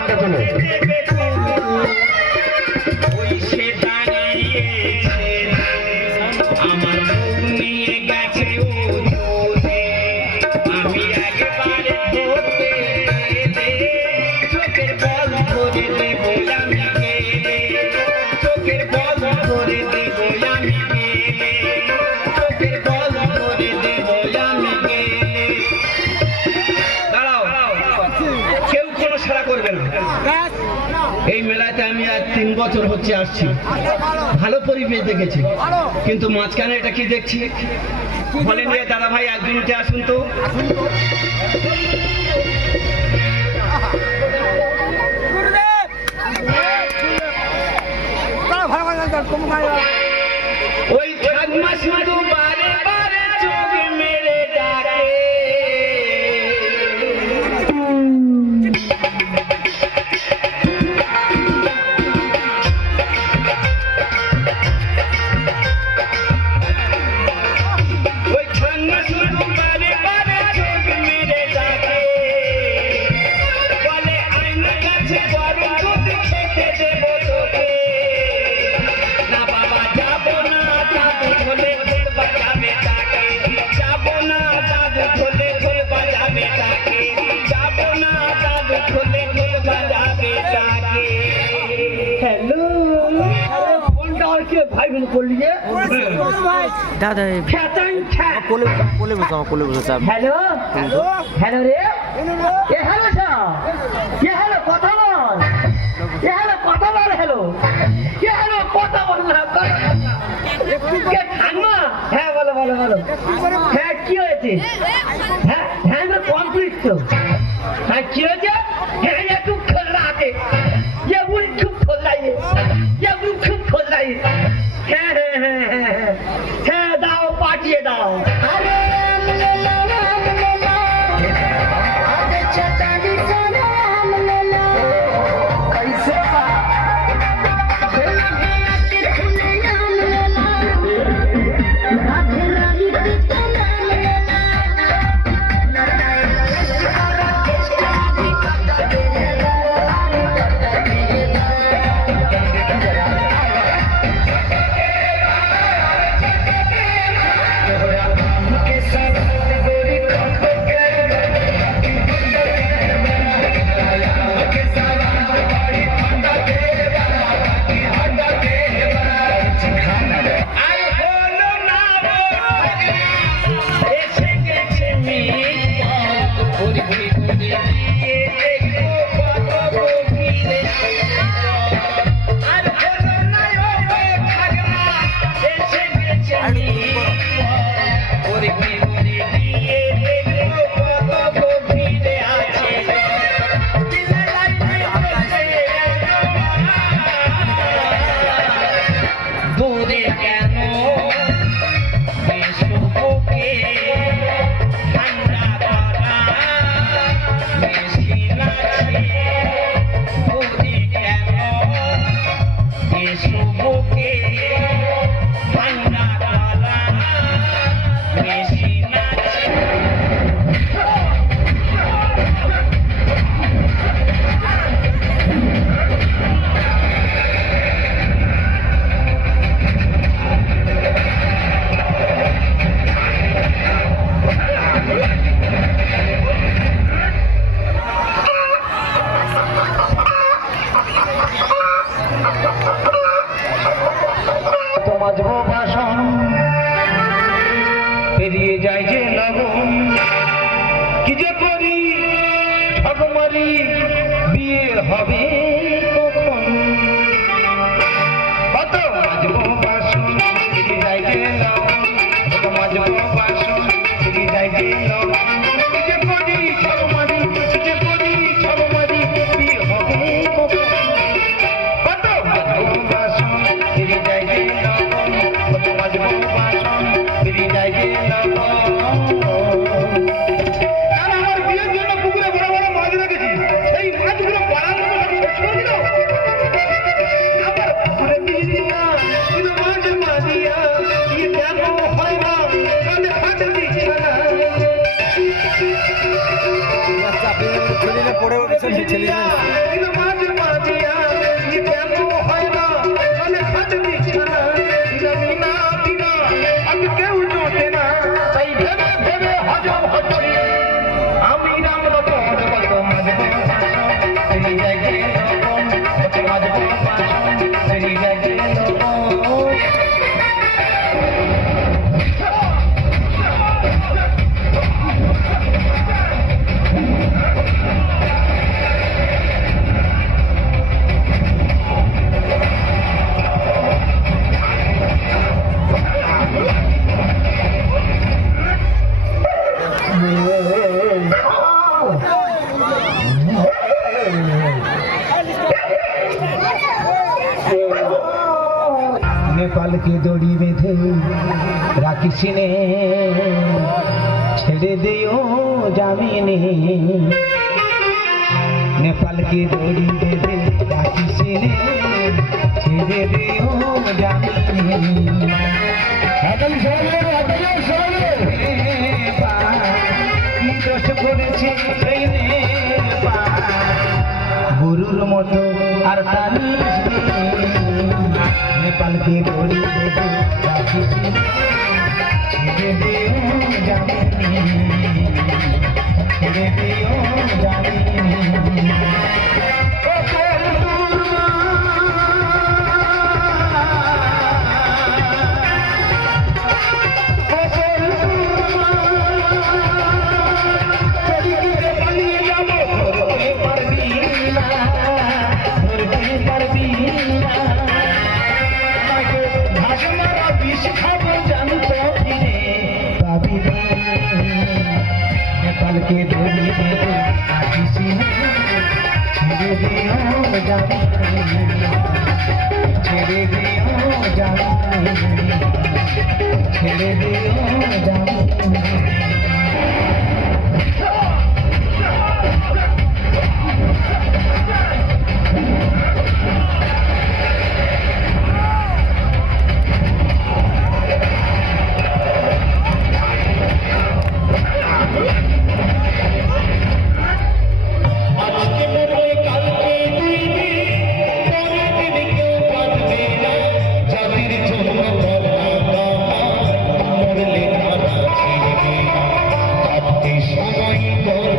হাতটা তোলো। এই মেলাতে আমি আজ 3 বছর হচ্ছে আসছি, ভালো পরিবেশ দেখেছি, কিন্তু মাঝখানে এটা কি দেখছি বলে নিয়ে দাদা ভাই এক মিনিটে আসুন তো। ওই ঠাকুমা শুধু বারে বারে চোখ মেরে ডাকে, দাদা কোলে বসে হ্যালো হ্যালো রে এ হ্যালো এ হ্যালো কথা বল, এ হ্যালো কথা বল, হ্যালো এ হ্যালো কথা বল না কে ঠাম্মা? হ্যাঁ বলো বলো বলো। হ্যাঁ কি হয়েছে? হ্যাঁ হ্যাঁ কমপ্লিট তো। হ্যাঁ কি হয়েছে? হ্যাঁ একটু খোল রাতে ये बुरी खूब खोल रही है, ये बुरी खूब खोल रही है दाओ पाटिए दाओ। अरे পেরিয়ে যায় যে লগন, কি যে করি ঠগমারি, বিয়ে হবে কখন? কত মাজবো বাসন পেরিয়ে যায় যে লগন, কত মাজবো বাসন পেরিয়ে যায় যে লগন, কি যে করি ঠগমারি, কি যে করি ঠগমারি, বিয়ে হবে কখন? কত মাজবো বাসন পেরিয়ে যায় যে লগন, কত মাজবো বাসন পেরিয়ে যায় যে লগন। পড়ে রাখিস নে ছেড়ে দিও জামিনে নেপালকে দড়ি বেঁধে রাখিস নে ছেড়ে দিও জামিনে এখন সবাই রাজ্যে সবাই কি দোষ করেছে এই নেপাল গরুর মতো আর টানিস নে নেপালকে দড়ি বেঁধে রাখিস নে ছেড়ে দিও জামিনে ছেড়ে দিও জামিনে নেপালকে দড়ি বেঁধে রাখিস নে ছেড়ে দিও জামিনে ছেড়ে দিও জামিনে ছেড়ে দিও জামিনে সময়